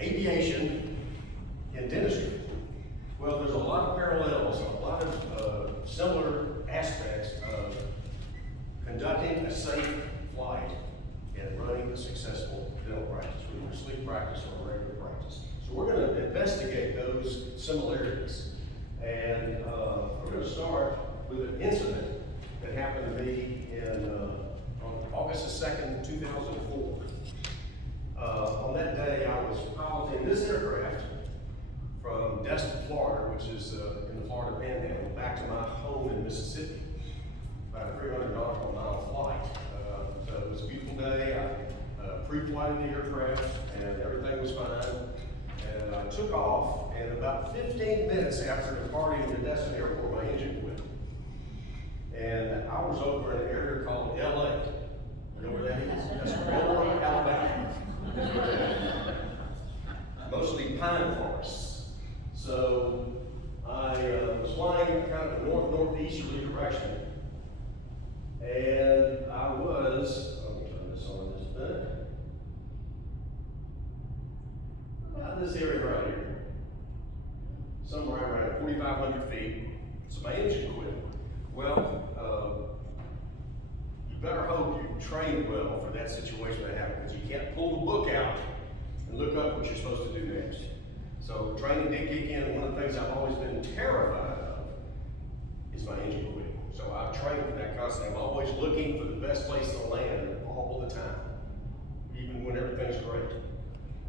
aviation and dentistry. Well, there's a lot of parallels, a lot of similar aspects of conducting a safe flight and running a successful dental practice, whether it's sleep practice or regular practice. So we're going to investigate those similarities. And we're going to start with an incident that happened to me on August the 2nd, 2004. On that day, I was piloting this aircraft from Destin, Florida, which is in the Florida Panhandle, back to my home in Mississippi. About a 300 nautical mile flight. So it was a beautiful day. I pre-flighted the aircraft and everything was fine. And I took off, and about 15 minutes after departing the Destin Airport, my engine quit. And I was over in an area called LA. You know where that is? That's Railroad, Alabama. That's where that is. Mostly pine forests. So I was flying kind of a north-northeasterly direction. And I was, let me turn this on just a minute. About this area right here. Somewhere around 4,500 feet. So my engine quit. Well, you better hope you train well for that situation to happen, because you can't pull the book out and look up what you're supposed to do next. So training did kick in. One of the things I've always been terrified of is my engine quitting. So I've trained for that constantly. I'm always looking for the best place to land all the time, even when everything's great.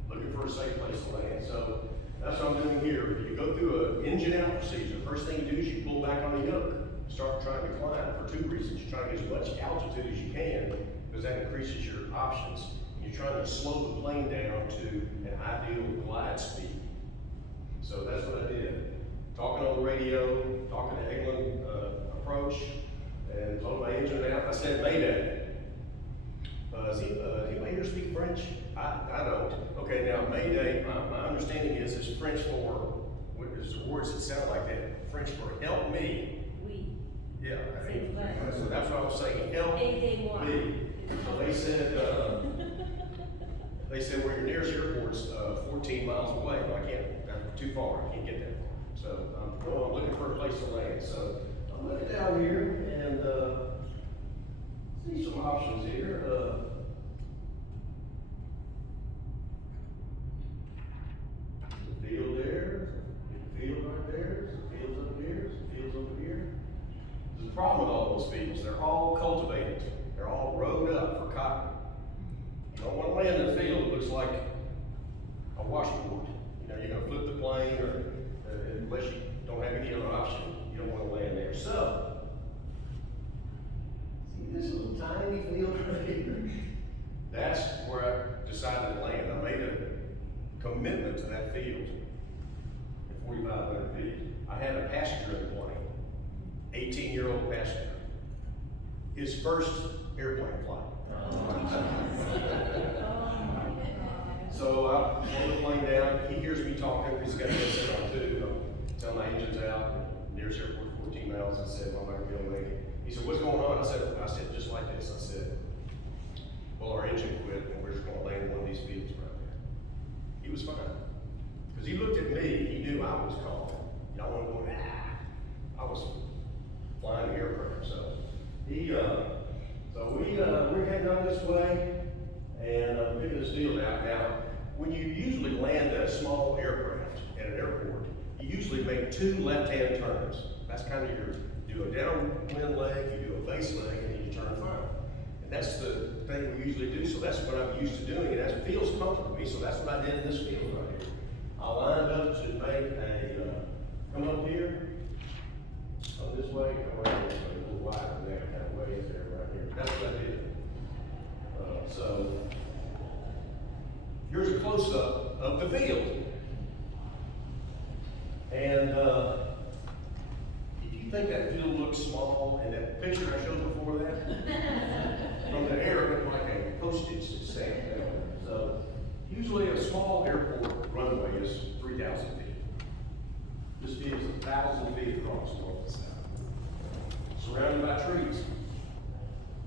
Looking for a safe place to land. So that's what I'm doing here. You go through an engine out procedure. The first thing you do is you pull back on the yoke. Start trying to climb for two reasons. You're trying to get as much altitude as you can, because that increases your options. And you're trying to slow the plane down to an ideal glide speed. So that's what I did. Talking on the radio, talking to England approach, and told my engine out. I said, Mayday. Does anybody here speak French? I don't. Okay, now Mayday, my understanding is French for, what is the words that sound like that? French for help me. Oui. Yeah, I mean, so that's what I was saying, help me. So they said, well, your nearest airport's 14 miles away. Well, I can't, that's too far, I can't get that far. So I'm looking for a place to land. So I'm looking down here and see some options here. The field there, the field right there, some fields over here, some fields over here. There's a problem with all those fields. They're all cultivated. They're all rowed up for cotton. You don't want to land in a field that looks like a washboard. You know, you're going to flip the plane, or unless you don't have any other option, you don't want to land there. So, see this little tiny field right here? That's where I decided to land. I made a commitment to that field at 4,500 feet. I had a passenger in the plane, 18-year-old passenger. His first airplane flight. So I slow the plane down. He hears me talking. He's got a headset on too. Tell my engine's out. Nearest airport 14 miles. I said, well, I'm not gonna be able to make it. He said, what's going on? I said, just like this. I said, well, our engine quit and we're just gonna land in one of these fields right there. He was fine. Because he looked at me, he knew I was calm. Y'all want to go, I was flying the aircraft. So we're heading on this way, and I'm picking this field out. Now, when you usually land a small aircraft at an airport, you usually make two left-hand turns. That's kind of you do a downwind leg, you do a base leg, and then you turn final. And that's the thing we usually do, so that's what I'm used to doing, and it feels comfortable to me, so that's what I did in this field right here. I lined up to make come up here, come this way, come around this way, a little wider than that, kind of way is there right here. That's what I did. So, here's a close-up of the field. And if you think that field looks small, and that picture I showed before that, from the air, it looked like a postage stamp. So, usually a small airport runway is 3,000 feet. This field is 1,000 feet across north to south. Surrounded by trees.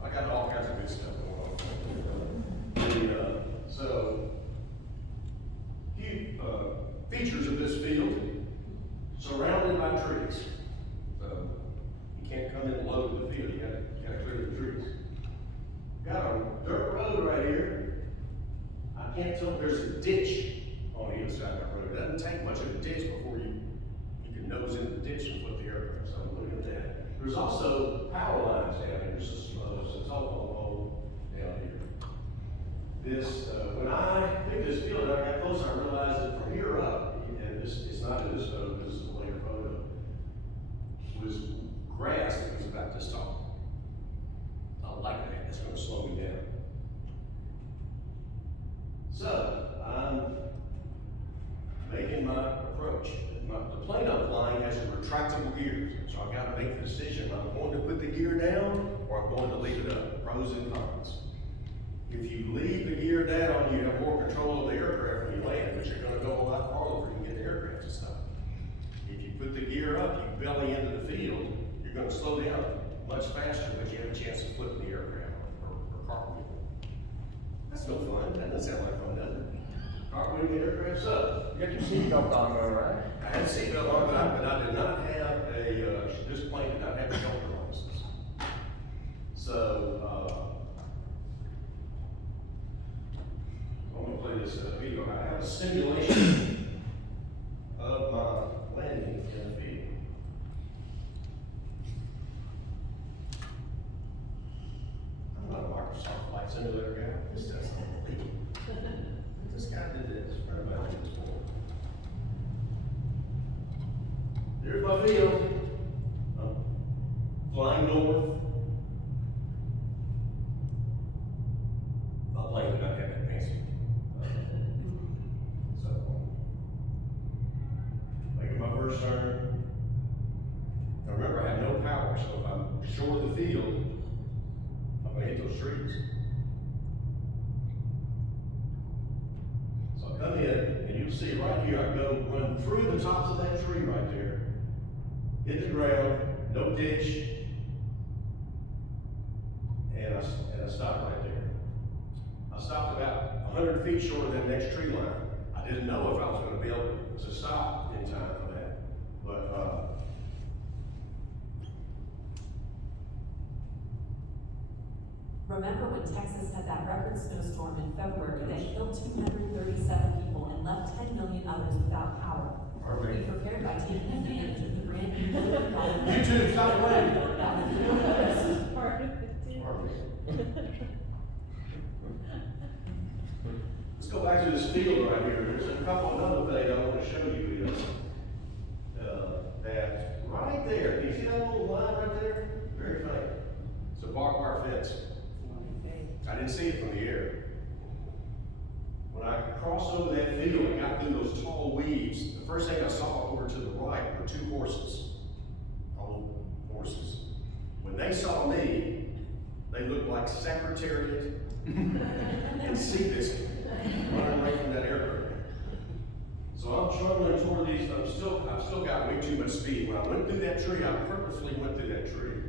I got all kinds of good stuff going on. So, few features of this field, surrounded by trees. So you can't come in low to the field, you gotta clear the trees. Got a dirt road right here. I can't tell if there's a ditch on either side of that road. It doesn't take much of a ditch before you can nose into the ditch and put the aircraft. So look at that. There's also power lines down here. There's a telephone pole down here. This, when I picked this field, I got close, I realized that from here up, and it's not in this photo, this is a later photo, was grass that was about this tall. I like that, it's gonna slow me down. So, I'm making my approach. The plane I'm flying has a retractable gear, so I've got to make the decision. I'm going to put the gear down, or I'm going to leave it up, pros and cons. If you leave the gear down, you have more control of the aircraft when you land, but you're going to go a lot farther before you can get the aircraft to stop. If you put the gear up, you belly into the field, you're going to slow down much faster, but you have a chance of flipping the aircraft or cartwheel. That's no fun. That doesn't sound like fun, does it? Cartwheeling the aircraft up. You got your seatbelt on, all right? I had a seatbelt on, but I did not have this plane did not have a shelter license. So, I'm going to play this video. I have a simulation of my landing in the field. I'm not a Microsoft Flight Simulator guy. This does something leaky. This guy did this for about this before. There's my field. I'm flying north. My plane did not have that fancy. So, making my first turn. Now remember, I have no power, so if I'm short of the field, I'm going to hit those trees. So I come in, and you'll see right here, I go run through the tops of that tree right there, hit the ground, no ditch, and I stop right there. I stopped about 100 feet short of that next tree line. I didn't know if I was going to be able to stop in time for that, but remember when Texas had that record snowstorm in February that killed 237 people and left 10 million others without power? Be prepared by taking advantage of the brand new YouTube, stop playing. This is part of it. Let's go back to this field right here. There's a couple of other things I want to show you. That right there, do you see that little line right there? Very faint. It's a barbed wire fence. I didn't see it from the air. When I crossed over that field and got through those tall weeds, the first thing I saw over to the right were two horses. Old horses. When they saw me, they looked like Secretariat and Seabiscuit running away from that aircraft. So I'm struggling toward these. I've still got way too much speed. When I went through that tree, I purposely went through that tree.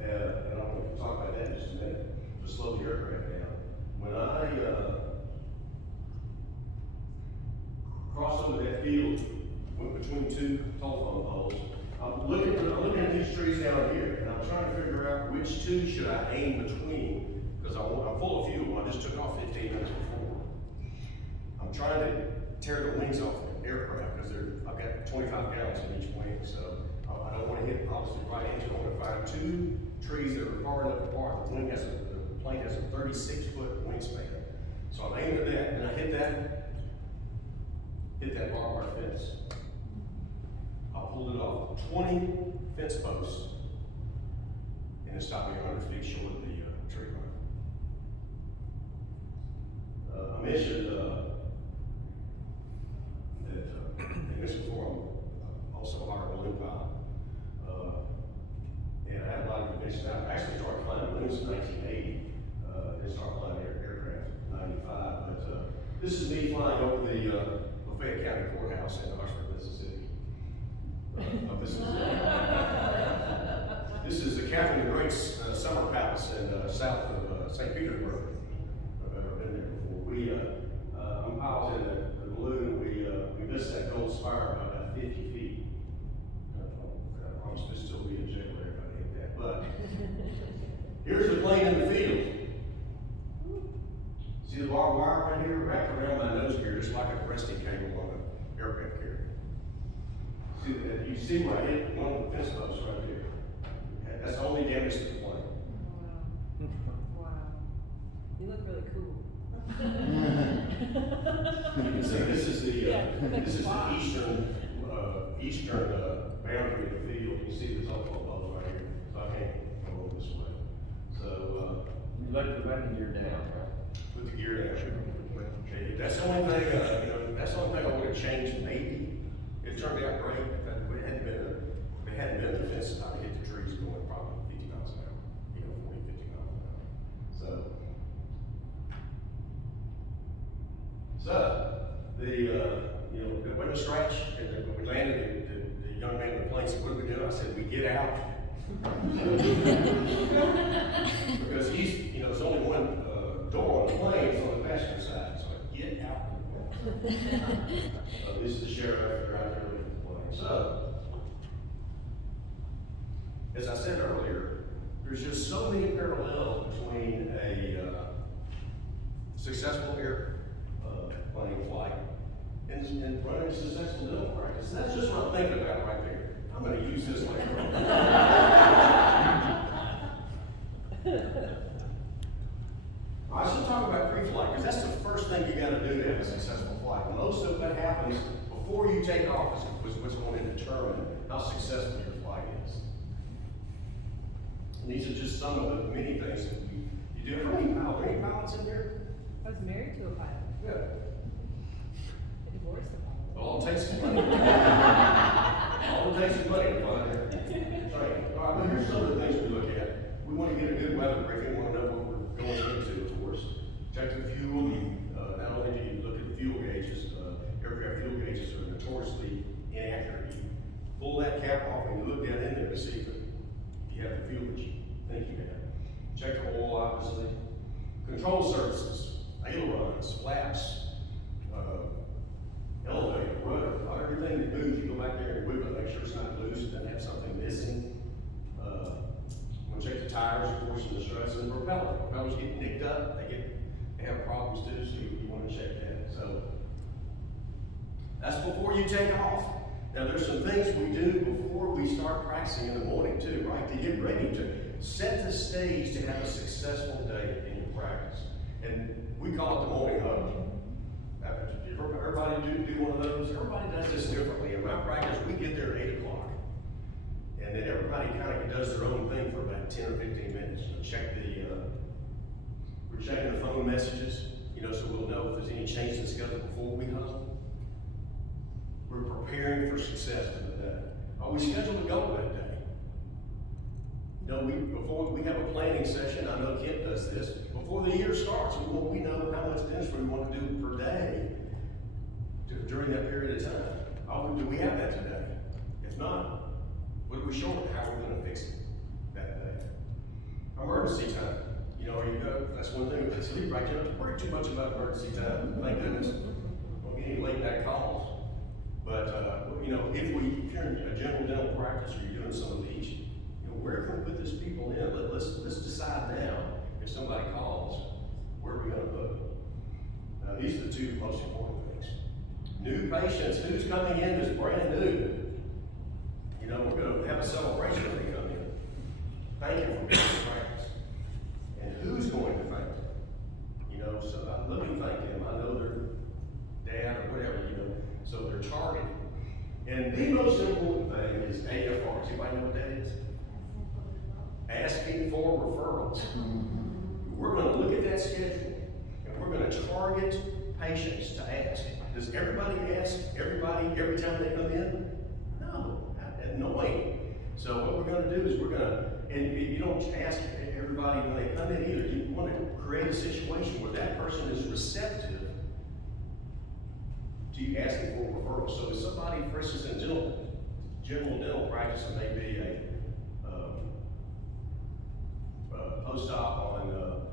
And I'm going to talk about that in just a minute to slow the aircraft down. When I crossed over that field, went between two telephone poles, I'm looking at these trees down here, and I'm trying to figure out which two should I aim between, because I'm full of fuel. I just took off 15 minutes before. I'm trying to tear the wings off the aircraft, because I've got 25 gallons in each wing, so I don't want to hit obviously right into it. I want to find two trees that are far enough apart. The plane has a 36-foot wingspan. So I aimed at that, and I hit that barbed wire fence. I pulled it off 20 fence posts, and it stopped me 100 feet short of the tree line. I mentioned before, I'm also a hard balloon pilot. And I had a lot of convictions. I actually started flying balloons in 1980. Then started flying aircraft in 95. But this is me flying over the Lafayette County Courthouse in Oxford, Mississippi. This is the Catherine the Great's summer palace in south of St. Petersburg. I've never been there before. I'm piloting the balloon. We missed that aircraft carrier. See that? You see where I hit one of the fence posts right there? That's the only damage to the plane. Wow. Wow. You look really cool. So this is the, Yeah, this is the wow. eastern boundary of the field. You see the telephone poles right here, so I can't go over this way. So, You let the landing gear down, right? put the gear down. Okay, that's the only thing, that's the only thing I would have changed maybe. It turned out great. If it hadn't been the fences, I'd hit the trees going probably 50 miles an hour, 40, 50 miles an hour. So the window scratch, and then when we landed, the young man in the plane said, "What do we do?" I said, "We get out." Because there's only one door on the plane, it's on the passenger side, so I get out. This is the sheriff after I there with the plane. So, as I said earlier, there's just so many parallels between a successful airplane flight and running a successful dental practice. And that's just what I'm thinking about right there. I'm going to use this later. I should talk about pre-flight, because that's the first thing you got to do to have a successful flight. Most of what happens before you take off is what's going to determine how successful your flight is. And these are just some of the many things that you do. How many pilots? Are any pilots in here? I was married to a pilot. Yeah. I divorced a pilot. All it takes is money. All it takes is money to fly there. Right. All right, but here's some of the things we look at. We want to get a good weather briefing. We want to know what we're going into, of course. Check the fuel. Not only do you look at the fuel gauges, aircraft fuel gauges are notoriously inaccurate. You pull that cap off and you look down in there to see if you have the fuel that you think you have. Check the oil, obviously. Control surfaces, ailerons, flaps, elevator, rudder, everything that moves, you go back there and wiggle it, make sure it's not loose, it doesn't have something missing. We'll check the tires, of course, and the struts, and the propeller. Propellers get nicked up, they have problems too, so you want to check that. So that's before you take off. Now there's some things we do before we start practicing in the morning too, right? To get ready to set the stage to have a successful day in your practice. And we call it the morning hug. Everybody do one of those? Everybody does this differently. In my practice, we get there at 8 o'clock. And then everybody kind of does their own thing for about 10 or 15 minutes. We'll check we're checking the phone messages, so we'll know if there's any change in schedule before we hug. We're preparing for success for the day. Are we scheduled to go that day? Before we have a planning session, I know Kent does this, before the year starts, we know how much dentistry we want to do per day during that period of time. Do we have that today? If not, what are we showing? How are we going to fix it that day? Emergency time. That's one thing about sleep, right? You don't have to worry too much about emergency time. Thank goodness. Won't get any late night calls. But, if you're in a general dental practice or you're doing some of these, where can we put these people in? Let's decide now, if somebody calls, where are we going to put them? Now, these are the two most important things. New patients, who's coming in that's brand new? We're going to have a celebration when they come in. Thank you for being in practice. And who's going to thank them? So let me thank them. I know their dad or whatever, so they're targeted. And the most important thing is AFRs. Anybody know what that is? Asking for referrals. We're going to look at that schedule and we're going to target patients to ask. Does everybody ask everybody every time they come in? No, annoying. So what we're going to do is and you don't ask everybody when they come in either. You want to create a situation where that person is receptive to you asking for referrals. So if somebody, for instance, in general dental practice, it may be a post-op on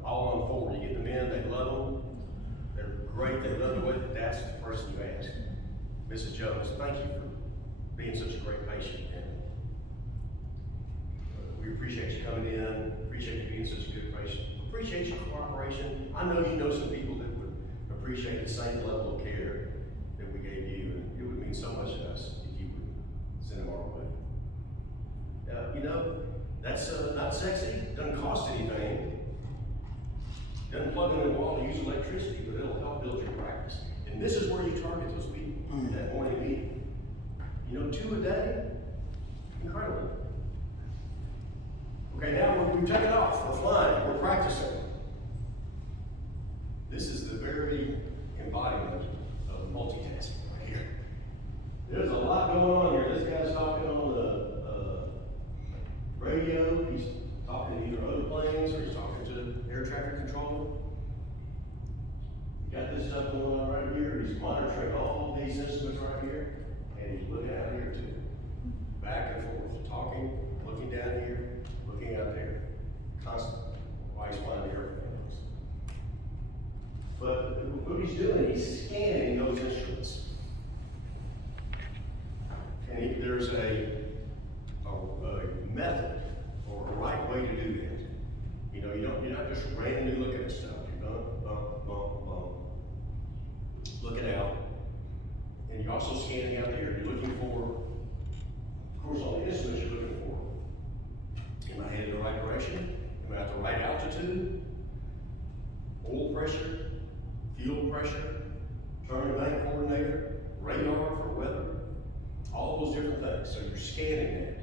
all on 4. You get them in, they love them, they're great, they love the way that's the person you ask. Mrs. Jones, thank you for being such a great patient. And we appreciate you coming in, appreciate you being such a good patient, appreciate your cooperation. I know you know some people that would appreciate the same level of care that we gave you, and it would mean so much to us if you would send them our way. You know, that's not sexy, doesn't cost anything, doesn't plug in the wall to use electricity, but it'll help build your practice. And this is where you target those people in that morning meeting. You know, 2 a day, incredible. Okay, now we've taken off, we're flying, we're practicing. This is the very embodiment of multitasking right here. There's a lot going on here. This guy's talking on the radio, he's talking to either other planes or he's talking to air traffic controller. You got this stuff going on right here. He's monitoring all these instruments right here, and he's looking out here too. Back and forth, talking, looking down here, looking out there, constantly, while he's flying the airplanes. But what he's doing, he's scanning those instruments. And there's a method or a right way to do that. You know, you're not just randomly looking at stuff. You're looking out. And you're also scanning out there. You're looking for, of course, on the instruments you're looking for. Am I headed the right direction? Am I at the right altitude? Oil pressure, fuel pressure, turn bank coordinator, radar for weather, all those different things. So you're scanning that.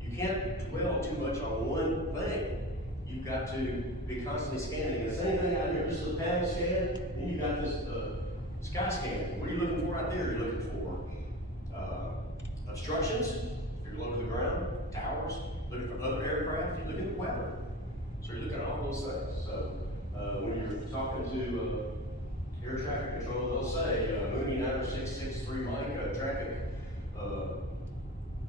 You can't dwell too much on one thing. You've got to be constantly scanning. And the same thing out here, this is a panel scan, and you got this sky scan. What are you looking for out there? You're looking for obstructions, if you're low to the ground, towers, looking for other aircraft, you're looking at weather. So you're looking at all those things. So when you're talking to air traffic control, they'll say, Mooney 9663 Mike, traffic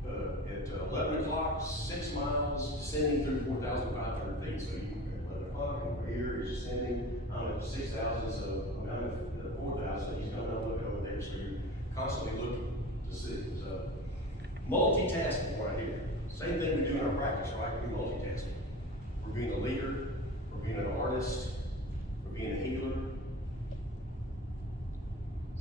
at 11 o'clock, 6 miles, descending through 4,500 feet. So you at 11 o'clock, over here, he's descending, I'm at 6,000, so I'm at 4,000, he's going to look over there. So you're constantly looking to see. So multitasking right here. Same thing we do in our practice, right? We're multitasking. We're being a leader, we're being an artist, we're being a healer.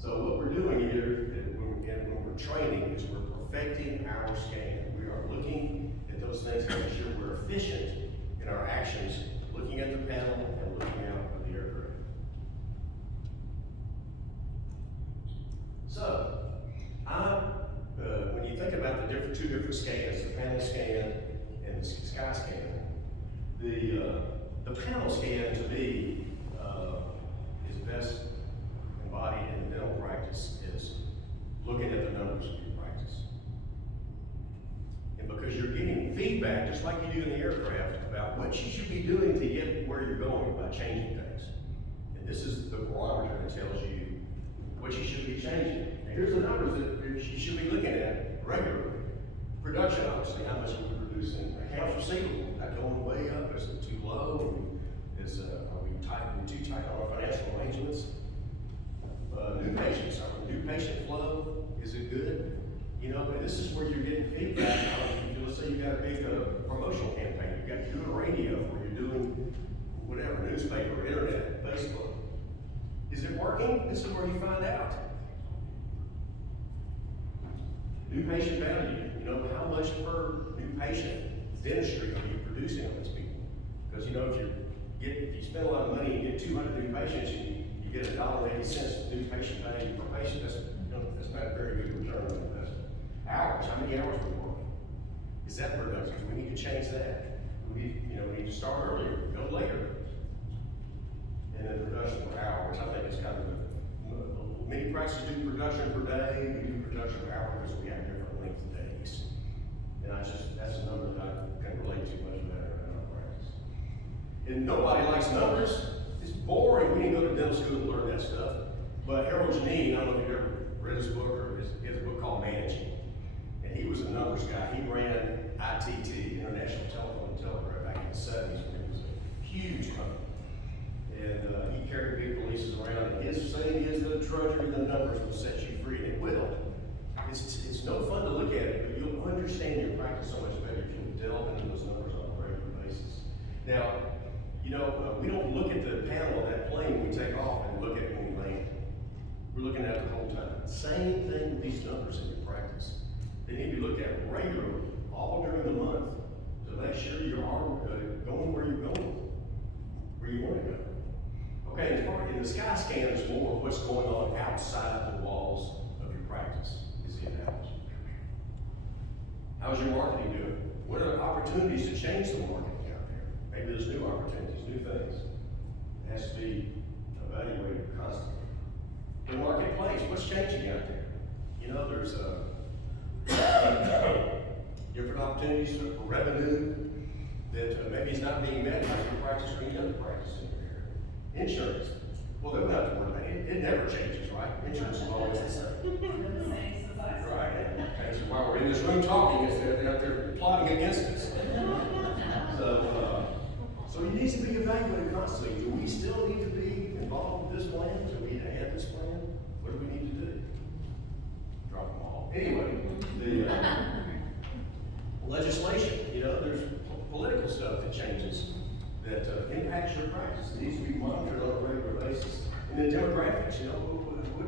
So what we're doing here, and when we're training, is we're perfecting our scan. We are looking at those things to make sure we're efficient in our actions, looking at the panel and looking out of the aircraft. So, when you think about the two different scans, the panel scan and the sky scan, the panel scan to me is best embodied in dental practice is looking at the numbers of your practice. And because you're getting feedback, just like you do in the aircraft, about what you should be doing to get where you're going by changing things. And this is the barometer that tells you what you should be changing. And here's the numbers that you should be looking at regularly. Production, obviously, how much are we producing? Accounts receivable, that going way up? Is it too low? Are we too tight on our financial arrangements? New patients, our new patient flow, is it good? You know, but this is where you're getting feedback. Let's say you got a big promotional campaign, you're doing radio, or you're doing whatever, newspaper, internet, Facebook. Is it working? This is where you find out. New patient value, you know, how much per new patient dentistry are you producing on these people? Because you know, if you spend a lot of money and get 200 new patients, you get $1.80 new patient value per patient. That's not a very good return on investment. Hours, how many hours we're working? Is that productive? We need to change that. We need to start earlier, go later. And then production per hour, which I think is kind of many practices do production per day, we do production per hour because we have different length of days. And that's a number that I can relate to much better in our practice. And nobody likes numbers. It's boring. We didn't go to dental school to learn that stuff. But Harold Janine, I don't know if you've ever read his book or he has a book called Managing. And he was a numbers guy. He ran ITT, International Telephone and Telegraph, back in the 70s when it was a huge company. And he carried big releases around. And his saying is the drudgery of the numbers will set you free. And it will. It's no fun to look at it, but you'll understand your practice so much better if you delve into those numbers on a regular basis. Now, we don't look at the panel of that plane when we take off and look at it when we land. We're looking at the whole time. Same thing with these numbers in your practice. They need to be looked at regularly, all during the month, to make sure you are going where you're going, where you want to go. Okay, in the sky scan is more of what's going on outside the walls of your practice, is the analogy. How's your marketing doing? What are the opportunities to change the marketing out there? Maybe there's new opportunities, new things. It has to be evaluated constantly. The marketplace, what's changing out there? You know, there's different opportunities for revenue that maybe is not being met by your practice or any other practice in your area. Insurance, well, they don't have to worry about it. It never changes, right? Insurance is always the same. Right, and this is why we're in this room talking, is they're out there plotting against us. So it needs to be evaluated constantly. Do we still need to be involved with this plan? Do we need to add this plan? What do we need to do? Drop them all. Anyway, the legislation, you know, there's political stuff that changes, that impacts your practice. It needs to be monitored on a regular basis. And then demographics, you know,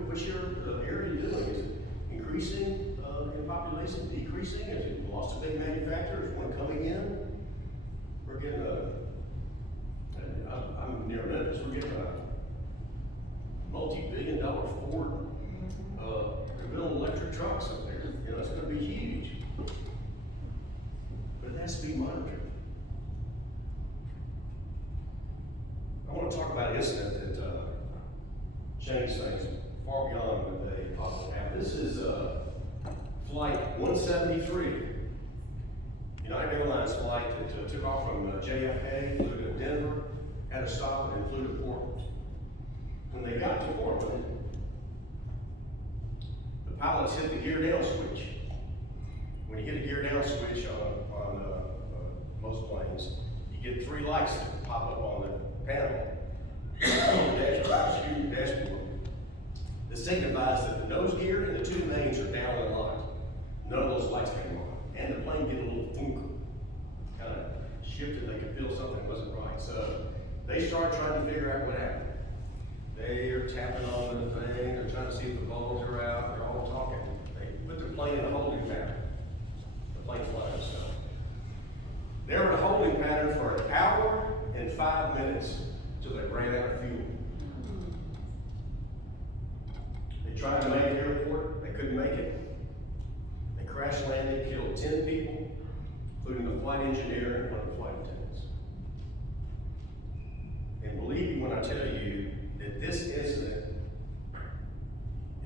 what's your area doing? Is it increasing in population, decreasing? Has it lost a big manufacturer? Is one coming in? We're getting I'm near Memphis, we're getting a multi-billion-dollar Ford, they're building electric trucks up there. You know, it's gonna be huge. But it has to be monitored. I want to talk about an incident that changed things far beyond what they possibly have. This is flight 173, United Airlines flight that took off from JFK, flew to Denver, had a stop, and flew to Portland. When they got to Portland, the pilots hit the gear down switch. When you hit a gear down switch on most planes, you get 3 lights that pop up on the panel, on the dashboard. This signifies that the nose gear and the 2 mains are down in line. None of those lights came on. And the plane get a little thunk, kind of shifted, they could feel something wasn't right. So they start trying to figure out what happened. They are tapping on the thing, they're trying to see if the bulbs are out, they're all talking. They put the plane in a holding pattern. The plane flies itself. They were in a holding pattern for 1 hour and 5 minutes until they ran out of fuel. They tried to make the airport, they couldn't make it. They crash landed, killed 10 people, including the flight engineer and one of the flight attendants. And believe me when I tell you that this incident,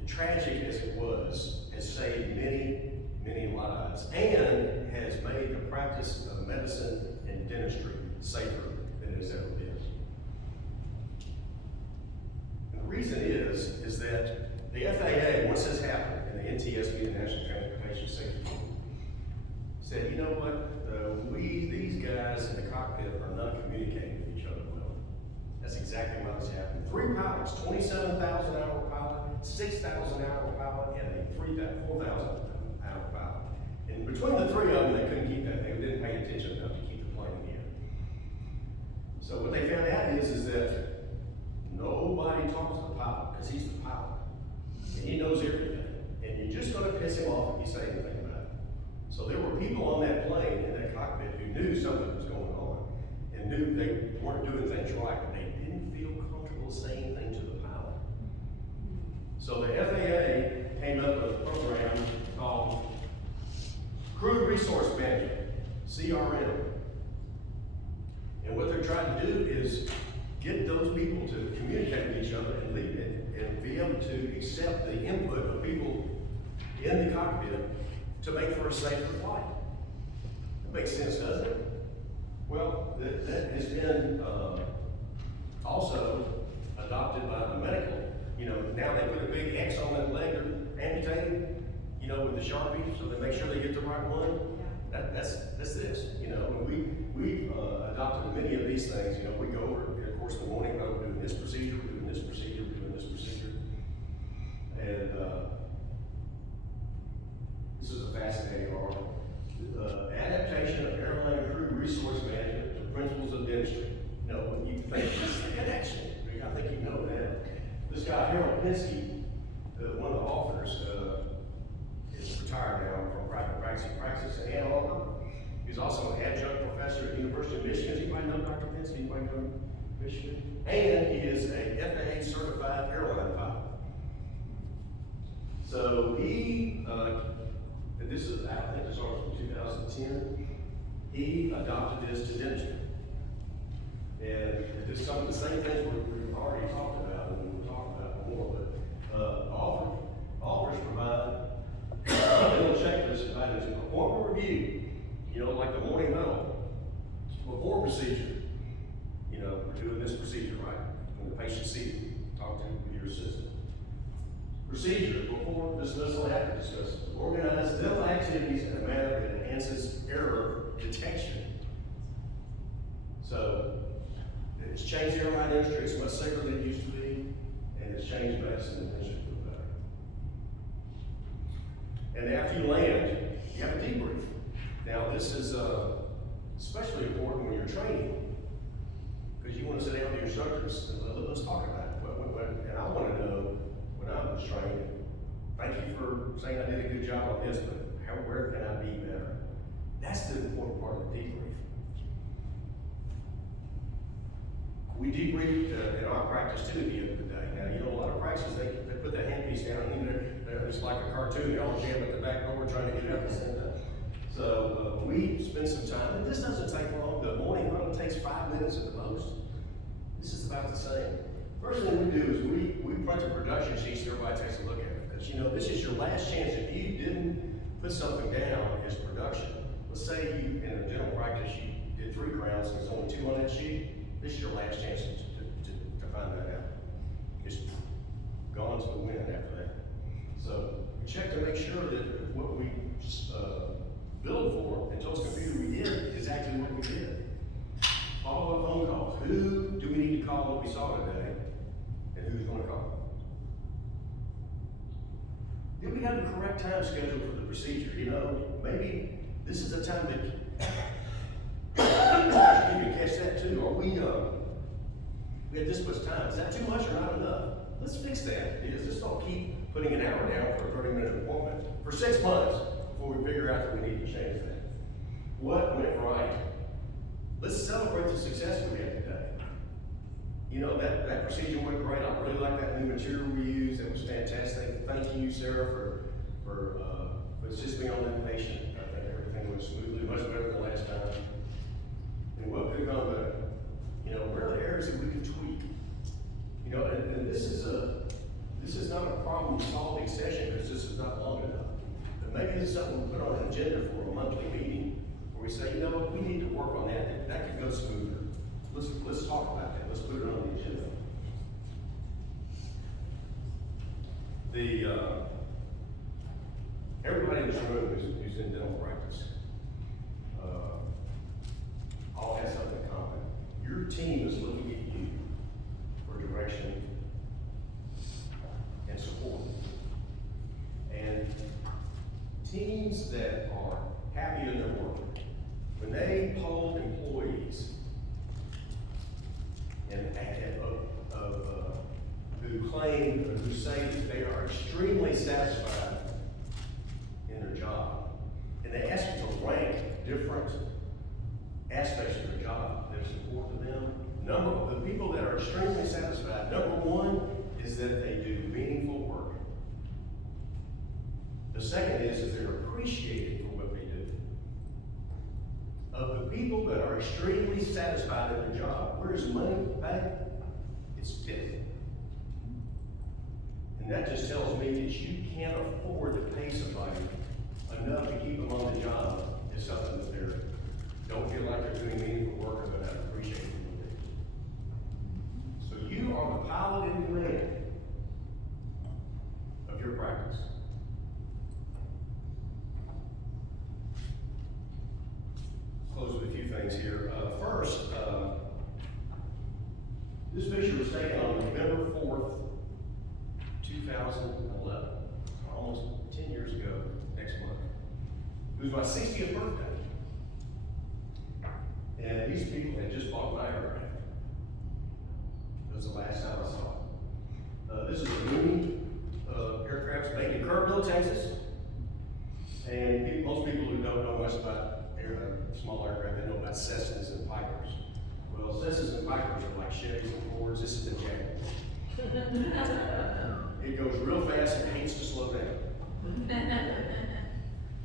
as tragic as it was, has saved many, many lives and has made the practice of medicine and dentistry safer than it has ever been. And the reason is that the FAA, once this happened, and the NTSB, the National Transportation Safety Board, said, you know what, these guys in the cockpit are not communicating with each other well. That's exactly why this happened. 3 pilots, 27,000 hour pilot, 6,000 hour pilot, and a 4,000 hour pilot. And between the 3 of them, they couldn't keep that. They didn't pay attention enough to keep the plane in the air. So what they found out is that nobody talks to the pilot because he's the pilot. And he knows everything. And you're just going to piss him off if you say anything about it. So there were people on that plane, in that cockpit, who knew something was going on and knew they weren't doing things right, but they didn't feel comfortable saying anything to the pilot. So the FAA came up with a program called Crew Resource Management, CRM. And what they're trying to do is get those people to communicate with each other and lead it, and be able to accept the input of people in the cockpit to make for a safer flight. That makes sense, doesn't it? Well, that has been also adopted by the medical. You know, now they put a big X on that leg they're amputating, you know, with the Sharpie, so they make sure they get the right one. That's this. You know, when we've adopted many of these things. You know, we go over, of course, in the morning, we're doing this procedure, we're doing this procedure, we're doing this procedure. And this is a fascinating article. Adaptation of airline crew resource management to principles of dentistry. You know, when you think this is a connection, I think you know that. This guy, Harold Pinsky, practice in Ann Arbor. He's also an adjunct professor at the University of Michigan. Does anybody know Dr. Pitts? Anybody know Michigan? And he is a FAA certified airline pilot. So he, and this is, I think this started from 2010, he adopted this to dentistry. And it's some of the same things we've already talked about, and we'll talk about more, but offers provide a little checklist about his appointment review, you know, like the morning medal, before procedure. You know, we're doing this procedure, right? When the patient's seated, talk to your assistant. Procedure before dismissal, after dismissal. Organize dental activities in a manner that enhances error detection. So, it's changed airline industry, it's much safer than it used to be, and it's changed medicine and dentistry for the better. And after you land, you have a debrief. Now, this is especially important when you're training, because you want to sit down with your instructors and let's talk about it. And I want to know, when I was training, thank you for saying I did a good job on this, but where can I be better? That's the important part of the debrief. We debriefed in our practice too the end of the day. Now, you know, a lot of practices, they put that handpiece down in there, it's like a cartoon, they all jam at the back door trying to get out the same time. So we spend some time, and this doesn't take long, the morning huddle takes 5 minutes at the most. This is about the same. First thing we do is we print the production sheets so everybody takes a look at it. Because, you know, this is your last chance. If you didn't put something down as production, let's say you, in a dental practice, you did 3 crowns and there's only 2 on that sheet, this is your last chance to find that out. It's gone to the wind after that. So we check to make sure that what we billed for and told the computer we did is actually what we did. Follow-up phone calls. Who do we need to call what we saw today? And who's going to call? Did we have the correct time scheduled for the procedure? You know, maybe this is a time that you can catch that too. Are we had this much time. Is that too much or not enough? Let's fix that. Let's don't keep putting an hour down for a 30-minute appointment for 6 months before we figure out that we need to change that. What went right? Let's celebrate the success we had today. You know, that procedure went great. I really like that new material we used. It was fantastic. Thank you, Sarah, for assisting on that patient. I think everything went smoothly, much better than last time. And what could have gone better? You know, where are the areas that we could tweak? You know, and this is not a problem-solving session because this is not long enough. But maybe this is something we put on an agenda for a monthly meeting where we say, you know what, we need to work on that. That could go smoother. Let's talk about that. Let's put it on the agenda. Everybody in this room who's in dental practice all has something in common. Your team is looking at you for direction and support. And teams that are happy in their work, when they poll employees who claim or who say that they are extremely satisfied in their job, and they ask you to rank different aspects of their job that are important to them. Number of the people that are extremely satisfied, number one is that they do meaningful work. The second is they're appreciated for what they do. Of the people that are extremely satisfied in their job, where is money paid? It's different. And that just tells me that you can't afford to pay somebody enough to keep them on the job is something that they don't feel like they're doing meaningful work or they're not appreciated for what they do. So you are the pilot in command of your practice. Close with a few things here. First, this picture was taken on November 4th, 2011, almost 10 years ago next month. It was my 60th birthday. And these people had just bought my aircraft. It was the last time I saw it. This is a Mooney aircraft made in Kerrville, Texas. And most people who don't know my much about small aircraft, they know about Cessnas and Pipers. Well, Cessnas and Pipers are like Chevys and Fords, this is a Jaguar. It goes real fast and it hates to slow down.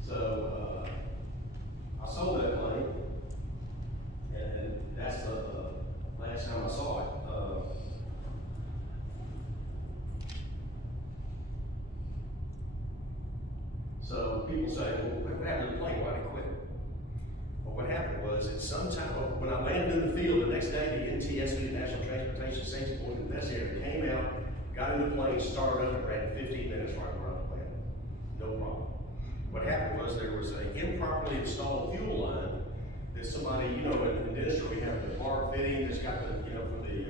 So, I sold that plane, and that's the last time I saw it. So people say, well, what happened to the plane? Why did it quit? Well, what happened was, at some time, when I landed in the field the next day, the NTSB, the National Transportation Safety Board investigator, came out, got in the plane, started up, and ran 15 minutes right around the plane. No problem. What happened was there was an improperly installed fuel line that somebody, in dentistry, we have the bar fitting that's got the, for the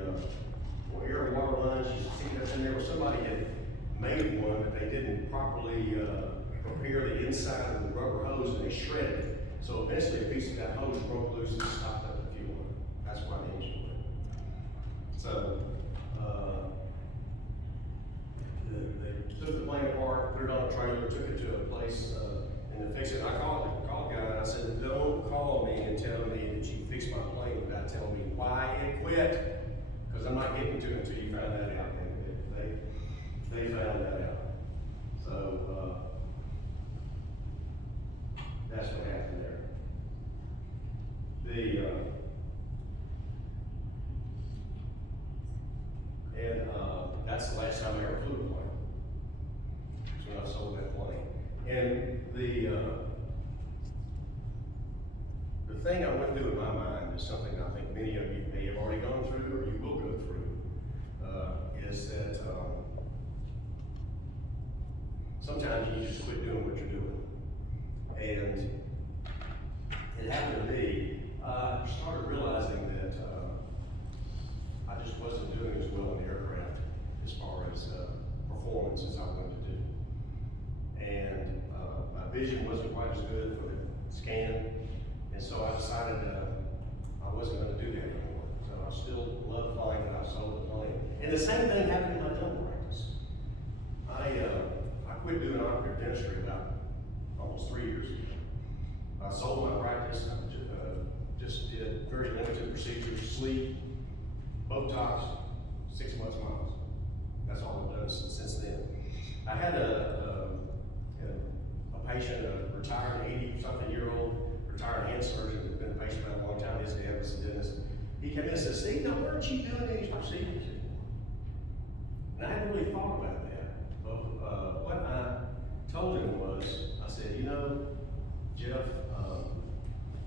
air and water lines, you see that's in there, where somebody had made one, but they didn't properly prepare the inside of the rubber hose, and they shredded it. So eventually a piece of that hose broke loose and stopped up the fuel line. That's why the engine went. So, they took the plane apart, put it on a trailer, took it to a place, and to fix it. I called the guy and I said, don't call me and tell me that you fixed my plane without telling me why it quit, because I'm not getting to it until you find that out. And they found that out. So, that's what happened there. That's the last time I ever flew a plane. That's when I sold that plane. And the thing I went through in my mind is something I think many of you may have already gone through, or you will go through, is that sometimes you just quit doing what you're doing. And it happened to me. I started realizing that I just wasn't doing as well in the aircraft as far as performance as I wanted to do. And my vision wasn't quite as good for the scan, and so I decided I wasn't going to do that anymore. So I still love flying, and I sold the plane. And the same thing happened in my dental practice. I quit doing operative dentistry about almost 3 years ago. I sold my practice. I just did very limited procedures, sleep, Botox, 6 months miles. That's all I've done since then. I had a patient, a retired 80-something-year-old retired hand surgeon who'd been a patient for a long time. His dad was a dentist. He came in and said, Steve, now weren't you doing these procedures anymore? And I hadn't really thought about that. But what I told him was, I said, Jeff,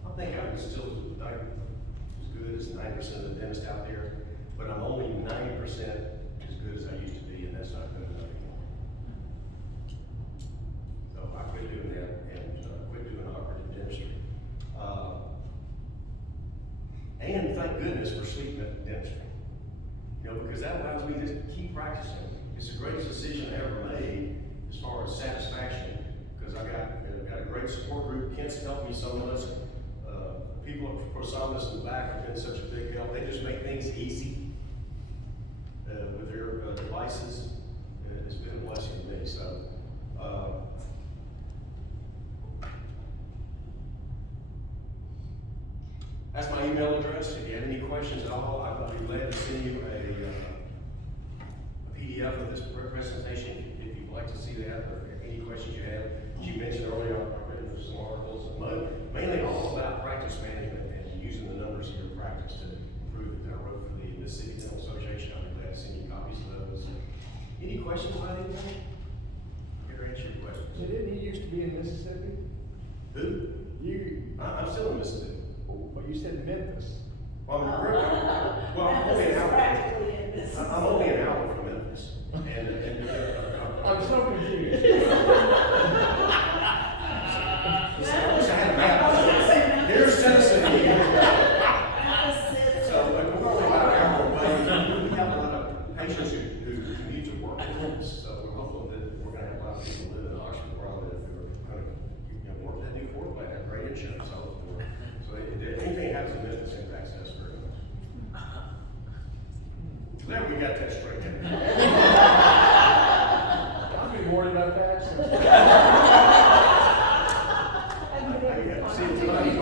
I think I'm still as good as 90% of the dentists out there, but I'm only 90% as good as I used to be, and that's not good enough anymore. So I quit doing that and quit doing operative dentistry. And thank goodness for sleep dentistry. Because that allows me to keep practicing. It's the greatest decision I ever made as far as satisfaction, because I got a great support group. Kent's helped me so much. People at ProSomnus in the back have been such a big help. They just make things easy with their devices. It's been a blessing to me. So, that's my email address. If you have any questions at all, I'd be glad to send you a PDF of this presentation if you'd like to see that, or any questions you have. As you mentioned earlier, I've written some articles, mainly all about practice management and using the numbers in your practice to improve it. That I wrote for the Mississippi Dental Association. I'd be glad to send you copies of those. Any questions about anything? Here, answer your questions. Didn't he used to be in Mississippi? Who? I'm still in Mississippi. Well, you said Memphis. Well, I'm only an hour. I'm only an hour from Memphis. I'm so confused. I wish I had a map. Here's Tennessee. So, we're only about an hour away. We have a lot of patients who commute to work in Memphis. So we're hopeful that we're going to have a lot of people live in Oxford where I live who are going to work that new Ford plant, have great insurance. So anything happens in Memphis impacts us very much. Glad we got that straight. I've been worried about that since. See anybody